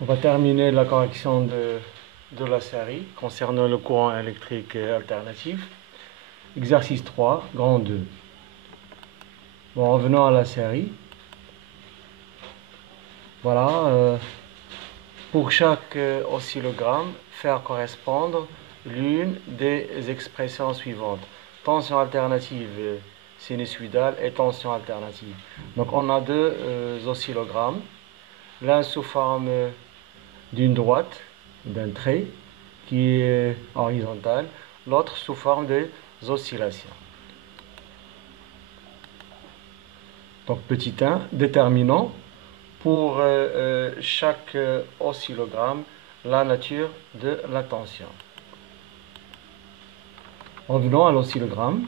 On va terminer la correction de la série concernant le courant électrique alternatif. Exercice 3, grand 2. Bon, revenons à la série. Voilà. Pour chaque oscillogramme, faire correspondre l'une des expressions suivantes. Tension alternative sinusoïdale et tension alternative. Donc on a deux oscillogrammes. L'un sous forme d'une droite, d'un trait qui est horizontal, l'autre sous forme des oscillations. Donc petit 1, déterminant pour chaque oscillogramme la nature de la tension. Revenons à l'oscillogramme.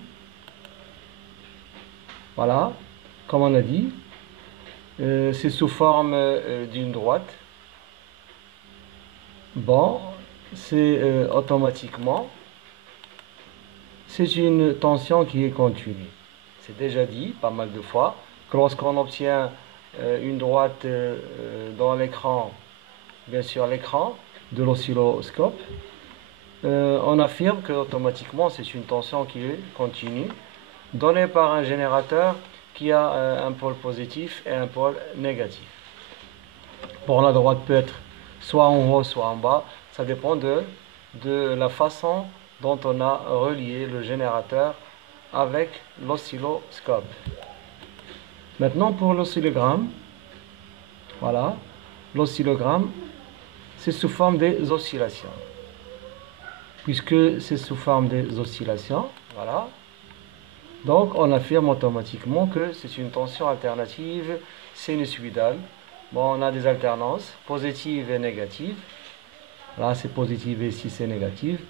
Voilà, comme on a dit, c'est sous forme d'une droite. Bon, c'est automatiquement, c'est une tension qui est continue. C'est déjà dit pas mal de fois que lorsqu'on obtient une droite dans l'écran, bien sûr l'écran de l'oscilloscope, on affirme que automatiquement c'est une tension qui est continue, donnée par un générateur qui a un pôle positif et un pôle négatif. Bon, la droite peut être soit en haut, soit en bas, ça dépend de la façon dont on a relié le générateur avec l'oscilloscope. Maintenant pour l'oscillogramme, voilà, l'oscillogramme c'est sous forme des oscillations. Puisque c'est sous forme des oscillations, voilà, donc on affirme automatiquement que c'est une tension alternative sinusoïdale. Bon, on a des alternances positives et négatives. Là c'est positive et ici c'est négative.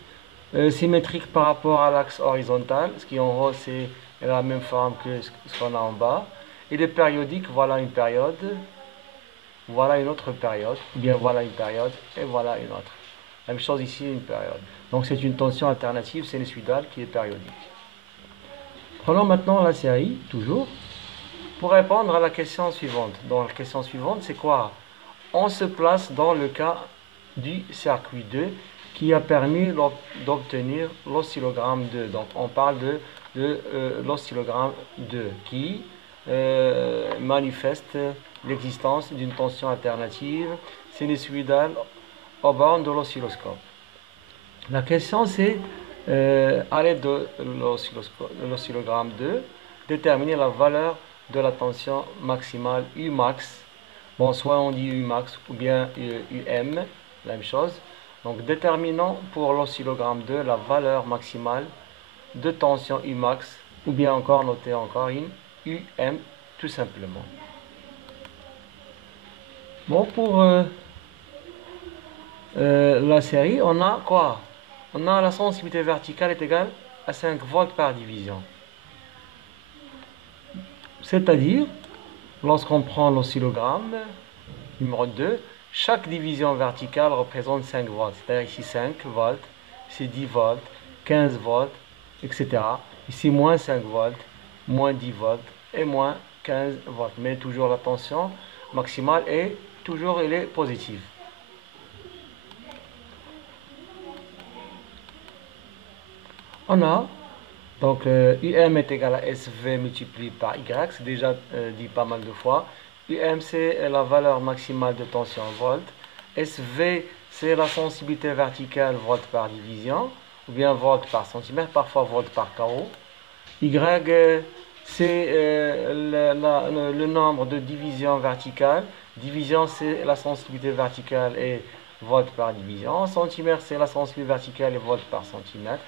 Symétrique par rapport à l'axe horizontal, ce qui en haut c'est la même forme que ce qu'on a en bas. Il est périodique, voilà une période, voilà une autre période, ou bien voilà une période et voilà une autre. La même chose ici, une période. Donc c'est une tension alternative sinusoïdale qui est périodique. Prenons maintenant la série, toujours, pour répondre à la question suivante. Donc la question suivante, c'est quoi? On se place dans le cas du circuit 2 qui a permis d'obtenir l'oscillogramme 2. Donc on parle de l'oscillogramme 2 qui manifeste l'existence d'une tension alternative sinusoïdale aux bornes de l'oscilloscope. La question c'est, à l'aide de l'oscillogramme 2, déterminer la valeur de la tension maximale Umax. Bon, soit on dit Umax ou bien UM, la même chose. Donc déterminons pour l'oscillogramme 2 la valeur maximale de tension Umax, ou bien encore noter encore une UM tout simplement. Bon, pour la série, on a quoi? On a la sensibilité verticale est égale à 5 volts par division. C'est-à-dire, lorsqu'on prend l'oscillogramme numéro 2, chaque division verticale représente 5 volts. C'est-à-dire ici 5 volts, ici 10 volts, 15 volts, etc. Ici moins 5 volts, moins 10 volts et moins 15 volts. Mais toujours la tension maximale est toujours elle est positive. On a donc UM est égal à SV multiplié par Y, c'est déjà dit pas mal de fois. UM c'est la valeur maximale de tension en volts. SV c'est la sensibilité verticale volt par division, ou bien volt par centimètre, parfois volt par carreau. Y c'est le nombre de divisions verticales. Division c'est la sensibilité verticale et volt par division. Centimètre c'est la sensibilité verticale et volt par centimètre.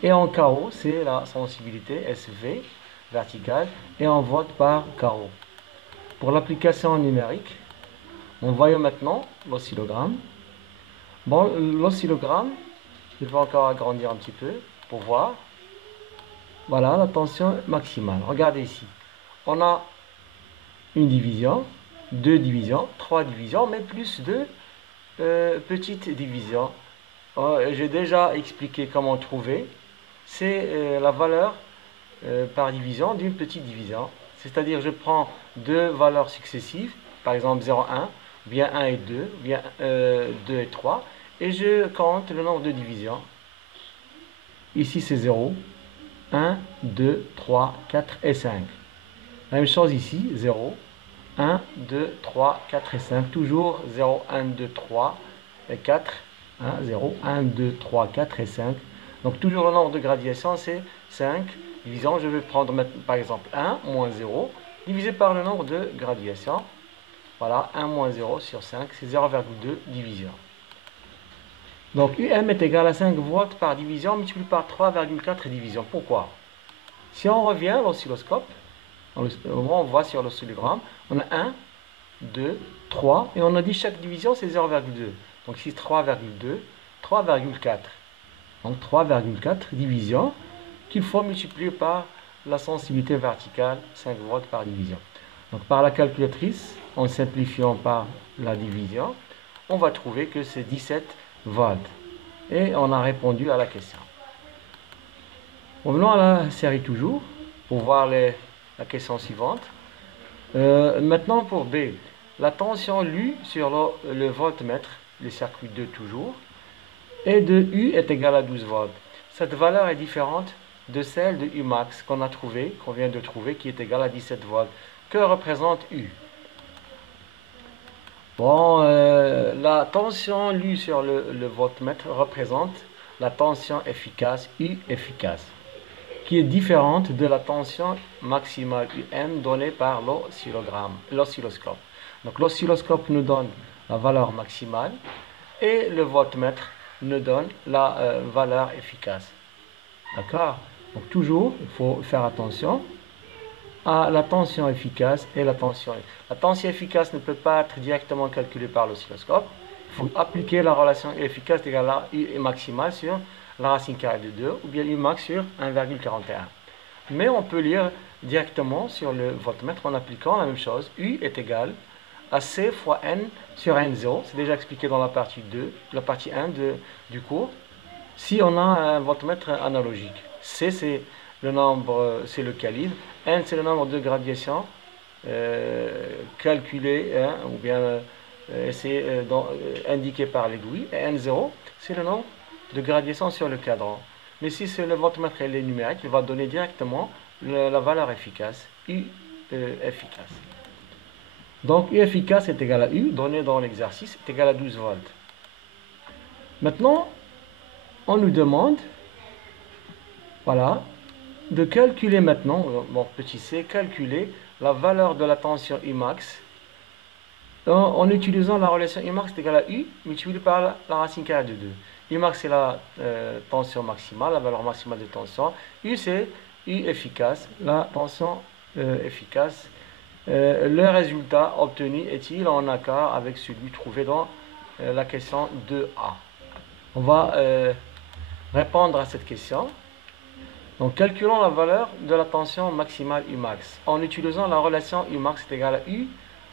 Et en carreau, c'est la sensibilité SV verticale et en volt par carreau. Pour l'application numérique, on voit maintenant l'oscillogramme. Bon, l'oscillogramme, je vais encore agrandir un petit peu pour voir. Voilà la tension maximale. Regardez ici. On a une division, deux divisions, trois divisions, mais plus de petites divisions. J'ai déjà expliqué comment trouver. C'est la valeur par division d'une petite division. C'est-à-dire je prends deux valeurs successives, par exemple 0,1, bien 1 et 2, bien 2 et 3, et je compte le nombre de divisions. Ici c'est 0, 1, 2, 3, 4 et 5. La même chose ici, 0, 1, 2, 3, 4 et 5. Toujours 0, 1, 2, 3 et 4. 1, 0, 1, 2, 3, 4 et 5. Donc toujours le nombre de gradations, c'est 5. Division, je vais prendre par exemple 1 moins 0, divisé par le nombre de gradations. Voilà, 1 moins 0 sur 5, c'est 0,2 division. Donc UM est égal à 5 volts par division multiplié par 3,4 division. Pourquoi? Si on revient à l'oscilloscope, on voit sur l'oscillogramme, on a 1, 2, 3, et on a dit chaque division c'est 0,2. Donc ici 3,2, 3,4. Donc 3,4 divisions qu'il faut multiplier par la sensibilité verticale, 5 volts par division. Donc par la calculatrice, en simplifiant par la division, on va trouver que c'est 17 volts. Et on a répondu à la question. Revenons à la série toujours, pour voir la question suivante. Maintenant pour B, la tension lue sur le voltmètre, le circuit 2 toujours, et de U est égale à 12 volts. Cette valeur est différente de celle de U max qu'on vient de trouver, qui est égale à 17 volts. Que représente U? Bon, la tension lue sur le voltmètre représente la tension efficace, U efficace, qui est différente de la tension maximale UM donnée par l'oscilloscope. Donc l'oscilloscope nous donne la valeur maximale et le voltmètre nous donne la valeur efficace. D'accord? Donc toujours, il faut faire attention à la tension efficace et la tension. La tension efficace ne peut pas être directement calculée par l'oscilloscope. Il faut appliquer la relation U efficace égale à U maximale sur la racine carrée de 2 ou bien U max sur 1,41. Mais on peut lire directement sur le voltmètre en appliquant la même chose. U est égal à C fois N sur N0. C'est déjà expliqué dans la partie 2, la partie 1 du cours. Si on a un voltmètre analogique, C c'est le nombre, c'est le calibre, N c'est le nombre de gradations calculé ou bien indiqué par l'aiguille, et N0 c'est le nombre de gradations sur le cadran. Mais si le voltmètre est numérique, il va donner directement la valeur efficace, U efficace. Donc U efficace est égal à U, donné dans l'exercice, est égal à 12 volts. Maintenant, on nous demande, voilà, de calculer maintenant, mon petit c, calculer la valeur de la tension Umax en utilisant la relation Umax est égal à U multiplié par la racine carrée de 2. Umax c'est la tension maximale, la valeur maximale de tension. U c'est U efficace, la tension efficace. Le résultat obtenu est-il en accord avec celui trouvé dans la question 2A? On va répondre à cette question. Donc, calculons la valeur de la tension maximale Umax en utilisant la relation Umax est égal à U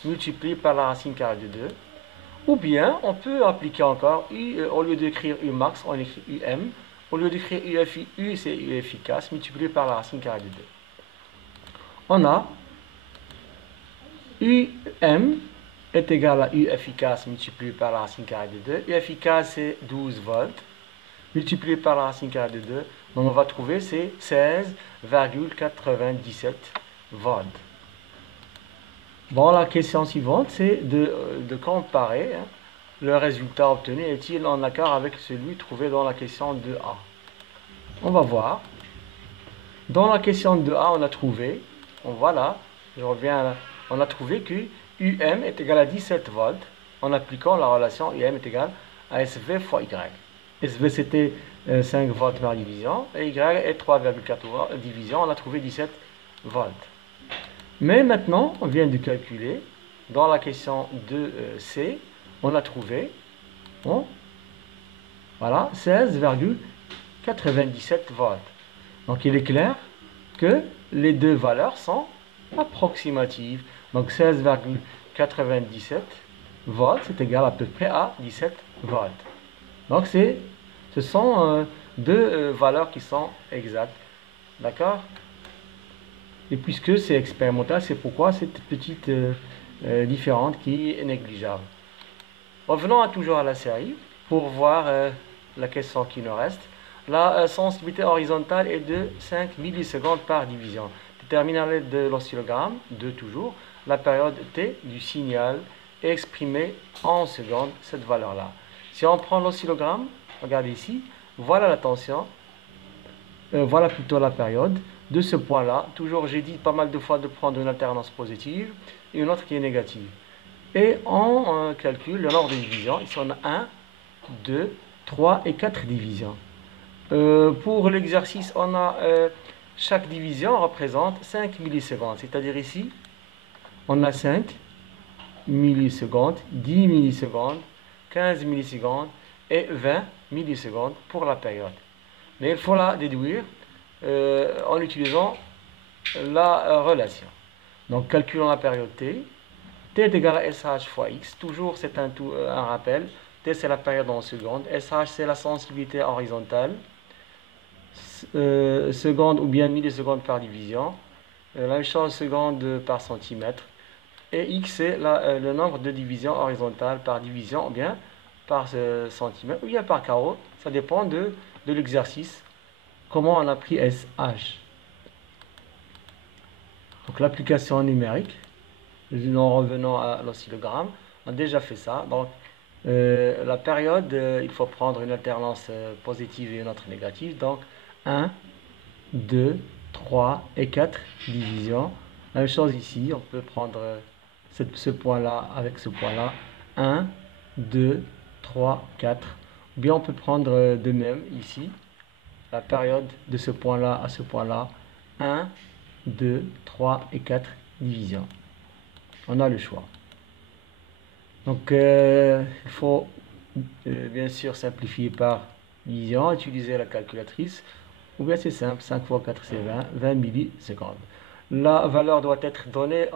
multiplié par la racine carrée de 2. Ou bien, on peut appliquer encore U, au lieu d'écrire Umax, on écrit UM. Au lieu d'écrire U, c'est U efficace multiplié par la racine carrée de 2. On a UM est égal à U efficace multiplié par la racine carrée de 2. U efficace, c'est 12 volts multiplié par la racine carrée de 2. Donc on va trouver c'est 16,97 volts. Bon, la question suivante, c'est de comparer le résultat obtenu est-il en accord avec celui trouvé dans la question 2A. On va voir. Dans la question 2A, on a trouvé, voilà, je reviens là, on a trouvé que UM est égal à 17 volts en appliquant la relation UM est égal à SV fois Y. SV c'était 5 volts par division et Y est 3,4 division, on a trouvé 17 volts. Mais maintenant, on vient de calculer, dans la question 2C, on a trouvé, voilà, 16,97 volts. Donc il est clair que les deux valeurs sont approximatives. Donc 16,97 volts, c'est égal à peu près à 17 volts. Donc ce sont deux valeurs qui sont exactes. D'accord? Et puisque c'est expérimental, c'est pourquoi cette petite différence qui est négligeable. Revenons toujours à la série pour voir la question qui nous reste. La sensibilité horizontale est de 5 millisecondes par division. Détermine à l'aide de l'oscillogramme, de toujours, la période T du signal est exprimée en secondes, cette valeur-là. Si on prend l'oscillogramme, regardez ici, voilà la tension, voilà plutôt la période de ce point-là. Toujours, j'ai dit pas mal de fois de prendre une alternance positive et une autre qui est négative. Et on calcule le nombre de divisions. Ici, on a 1, 2, 3 et 4 divisions. Pour l'exercice, on a chaque division représente 5 millisecondes. C'est-à-dire ici, on a 5 millisecondes, 10 millisecondes, 15 millisecondes et 20 millisecondes pour la période. Mais il faut la déduire en utilisant la relation. Donc, calculons la période T. T est égal à SH fois X. Toujours, c'est un rappel. T, c'est la période en secondes. SH, c'est la sensibilité horizontale. Seconde ou bien millisecondes par division. La même chose, seconde par centimètre. Et X, c'est le nombre de divisions horizontales par division, ou bien par centimètre, ou bien par carreau. Ça dépend de l'exercice. Comment on a pris SH. Donc, l'application numérique. En revenant à l'oscillogramme, on a déjà fait ça. Donc, la période, il faut prendre une alternance positive et une autre négative. Donc, 1, 2, 3 et 4 divisions. La même chose ici, on peut prendre ce point-là avec ce point-là. 1, 2, 3, 4. Ou bien on peut prendre de même ici, la période de ce point-là à ce point-là. 1, 2, 3 et 4 divisions. On a le choix. Donc, il faut bien sûr simplifier par division, utiliser la calculatrice. Ou bien c'est simple, 5 fois 4 c'est 20, 20 millisecondes. La valeur doit être donnée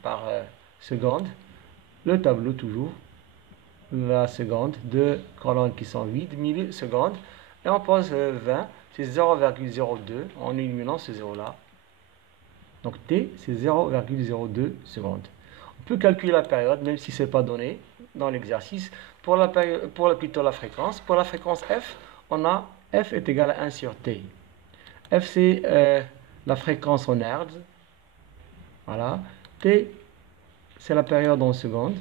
par seconde. Le tableau toujours. La seconde, deux colonnes qui sont vides, millisecondes. Et on pose 20, c'est 0,02 en éliminant ce 0 là. Donc T, c'est 0,02 secondes. On peut calculer la période, même si ce n'est pas donné dans l'exercice. Plutôt la fréquence. Pour la fréquence F, on a F est égal à 1 sur T. F, c'est la fréquence en hertz. Voilà. T, c'est la période en secondes.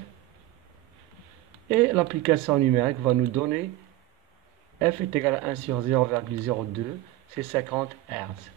Et l'application numérique va nous donner F est égal à 1 sur 0,02, c'est 50 Hz.